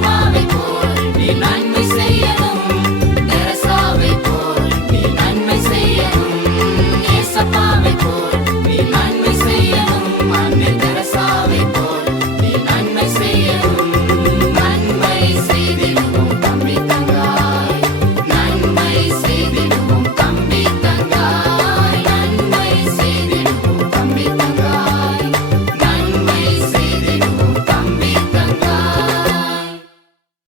my